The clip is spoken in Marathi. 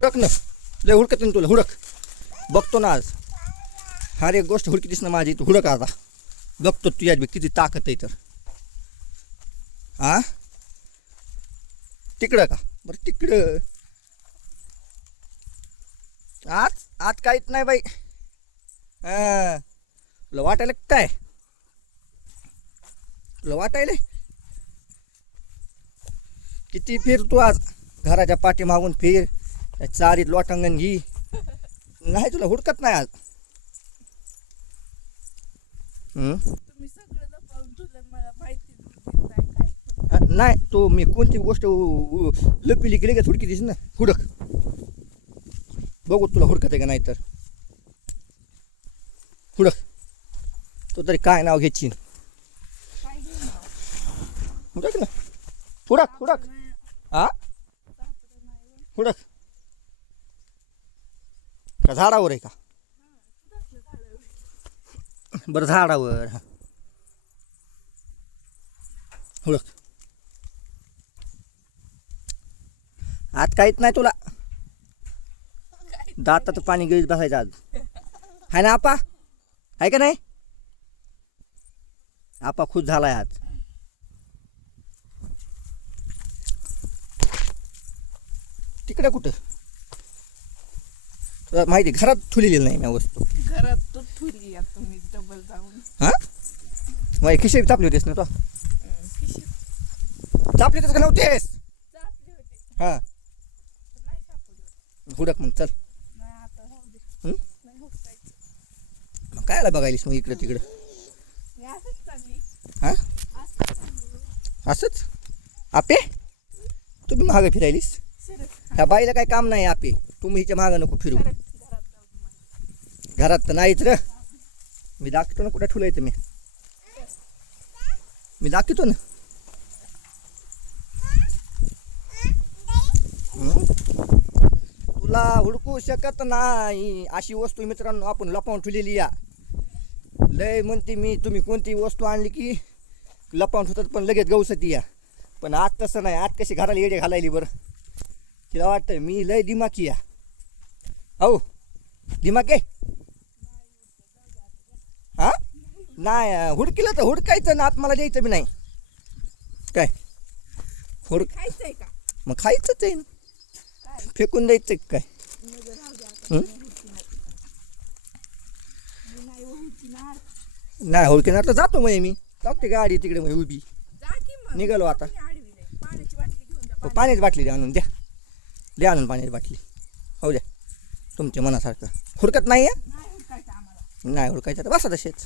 हुडक ना. लय हुडकत ना तुला हुडक. बघतो ना आज. हर एक गोष्ट हुडकीतीस ना माझी तू हुडक आता. बघतो तुझ्या किती ताकद आहे तर. हा तिकडं का? बरं तिकडं. आज आज काहीच नाही बाई. हा तुला वाटायला काय? तुला वाटायला किती फिर तू आज? घराच्या पाठीमागून फिर. त्या चारीत लोटांगण घी. नाही तुला हुडकत नाही आज. नाही तो मी कोणती गोष्ट लपिली की लगेच हुडकी दिस ना? हुडक. बघू तुला हुडकत आहे का नाही तर. हुडक. तो तरी काय नाव आहो? हुडक ना. हुडक हुडक. हो. हुडक. का झाडावर आहे का? बरं झाडावर. ओळख. आज काहीच नाही तुला. दातात पाणी गिळीत बसायचं आज. हाय ना आपा? आहे का नाही? आपा खुश झालाय आज. तिकडे कुठं? माहिती घरात ठुलेली नाही मी वस्तू. घरात तो ठुली आता तुम्ही डबल जाऊन. हा? माझी खिशे तापली होतीस ना तो? पिशवीत तापली होतीस का नव्हतेस? चापले होते. हा. पण नाही सापडलं हुडक मग चल. नाही आता राहू दे. हं? नाही होत काय मग कायला बघायलीस मग इकडं तिकडं? मी असंच चालली. हा? असंच चालली. असंच? आपे? तुम्ही मागं फिरायलीस? सरक. ह्या बाईला काय काम नाही आपे. तुम्ही हिच्या मागं नको फिरू. घरात तर नाहीच र. मी दाखवतो ना कुठं ठुलं येतं मी. मी दाखवतो ना. तुला हुडकू शकत नाही. अशी वस्तू मित्रांनो आपण लपवून ठेवलेली या. लय म्हणते मी तुम्ही कोणती वस्तू आणली की लपवून ठेवतात पण लगेच गवसती या. पण आज तसं नाही. आज कशी घराला येडे घालायली बरं. तिला वाटतं मी लय दिमाकी या. हो दिमाके हा? नाही हुडकीला तर हुडकायचं ना आत मला द्यायचं बी नाही. काय? हुड खायचंय का? मग खायचंच आहे ना. काय फेकून द्यायचं काय? नाही हुडकीणार तर जातो मग मी. टाकते गाडी तिकडे मग उभी. निघालो आता. पाण्याची बाटली घेऊन जा पाण्याची बाटली द्या आणून द्या. द्या आणून पाण्याची बाटली. हो द्या. तुमच्या मनासारखं. हुडकत नाही आहे नाही हुडकायचं आम्हाला. नाही हुडकायचं तर बसा तसेच.